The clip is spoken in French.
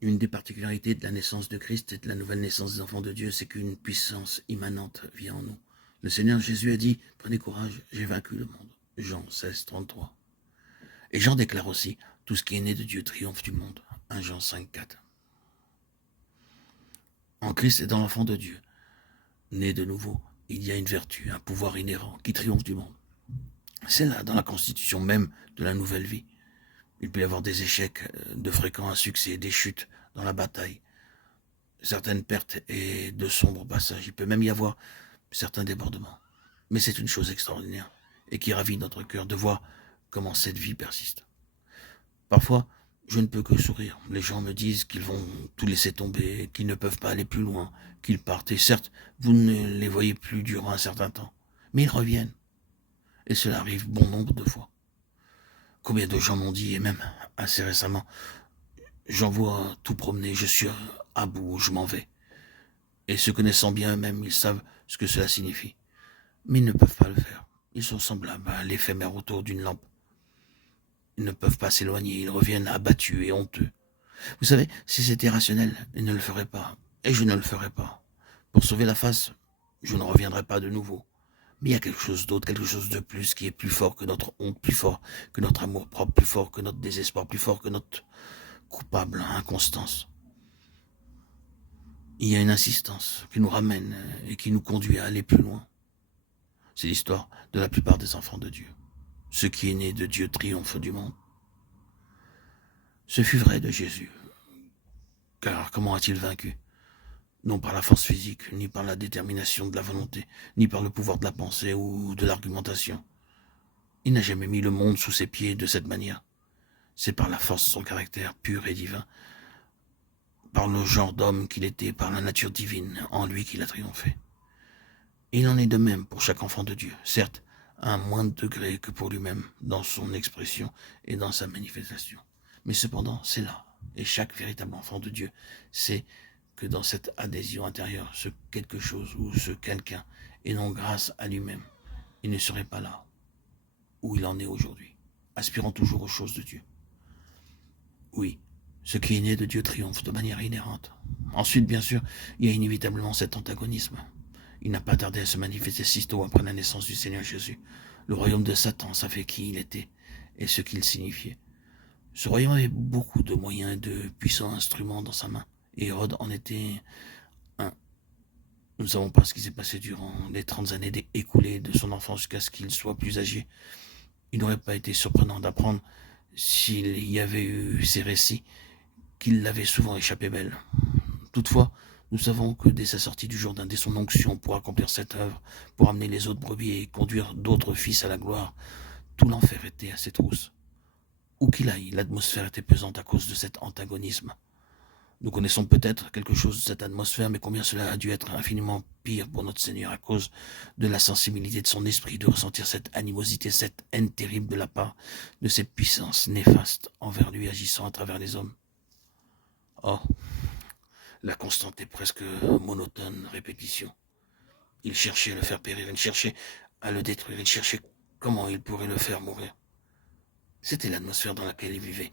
Une des particularités de la naissance de Christ et de la nouvelle naissance des enfants de Dieu, c'est qu'une puissance immanente vient en nous. Le Seigneur Jésus a dit, prenez courage, j'ai vaincu le monde. Jean 16, 33. Et Jean déclare aussi, tout ce qui est né de Dieu triomphe du monde. 1 Jean 5, 4. En Christ et dans l'enfant de Dieu, né de nouveau, il y a une vertu, un pouvoir inhérent qui triomphe du monde. C'est là, dans la constitution même de la nouvelle vie. Il peut y avoir des échecs, de fréquents insuccès, des chutes dans la bataille, certaines pertes et de sombres passages. Il peut même y avoir certains débordements. Mais c'est une chose extraordinaire et qui ravit notre cœur de voir comment cette vie persiste. Parfois, je ne peux que sourire. Les gens me disent qu'ils vont tout laisser tomber, qu'ils ne peuvent pas aller plus loin, qu'ils partent. Et certes, vous ne les voyez plus durant un certain temps. Mais ils reviennent. Et cela arrive bon nombre de fois. Combien de gens m'ont dit, et même assez récemment, j'en vois tout promener, je suis à bout, je m'en vais. Et se connaissant bien eux-mêmes, ils savent ce que cela signifie. Mais ils ne peuvent pas le faire. Ils sont semblables à l'éphémère autour d'une lampe. Ils ne peuvent pas s'éloigner, ils reviennent abattus et honteux. Vous savez, si c'était rationnel, ils ne le feraient pas. Et je ne le ferais pas. Pour sauver la face, je ne reviendrai pas de nouveau. Mais il y a quelque chose d'autre, quelque chose de plus qui est plus fort que notre honte, plus fort que notre amour-propre, plus fort que notre désespoir, plus fort que notre coupable inconstance. Il y a une insistance qui nous ramène et qui nous conduit à aller plus loin. C'est l'histoire de la plupart des enfants de Dieu. Ce qui est né de Dieu triomphe du monde. Ce fut vrai de Jésus. Car comment a-t-il vaincu? Non par la force physique, ni par la détermination de la volonté, ni par le pouvoir de la pensée ou de l'argumentation. Il n'a jamais mis le monde sous ses pieds de cette manière. C'est par la force de son caractère pur et divin, par le genre d'homme qu'il était, par la nature divine en lui qu'il a triomphé. Et il en est de même pour chaque enfant de Dieu, certes, à un moindre degré que pour lui-même, dans son expression et dans sa manifestation. Mais cependant, c'est là, et chaque véritable enfant de Dieu sait que dans cette adhésion intérieure, ce quelque chose ou ce quelqu'un, et non grâce à lui-même, il ne serait pas là où il en est aujourd'hui, aspirant toujours aux choses de Dieu. Oui, ce qui est né de Dieu triomphe de manière inhérente. Ensuite, bien sûr, il y a inévitablement cet antagonisme. Il n'a pas tardé à se manifester sitôt après la naissance du Seigneur Jésus. Le royaume de Satan savait qui il était et ce qu'il signifiait. Ce royaume avait beaucoup de moyens et de puissants instruments dans sa main. Et Hérode en était un. Nous ne savons pas ce qui s'est passé durant les 30 années écoulées de son enfance jusqu'à ce qu'il soit plus âgé. Il n'aurait pas été surprenant d'apprendre, s'il y avait eu ces récits, qu'il l'avait souvent échappé belle. Toutefois, nous savons que dès sa sortie du Jourdain, dès son onction pour accomplir cette œuvre, pour amener les autres brebis et conduire d'autres fils à la gloire, tout l'enfer était à ses trousses. Où qu'il aille, l'atmosphère était pesante à cause de cet antagonisme. Nous connaissons peut-être quelque chose de cette atmosphère, mais combien cela a dû être infiniment pire pour notre Seigneur à cause de la sensibilité de son esprit, de ressentir cette animosité, cette haine terrible de la part de ces puissances néfastes envers lui agissant à travers les hommes. Oh, la constante et presque monotone répétition. Il cherchait à le faire périr, il cherchait à le détruire, il cherchait comment il pourrait le faire mourir. C'était l'atmosphère dans laquelle il vivait.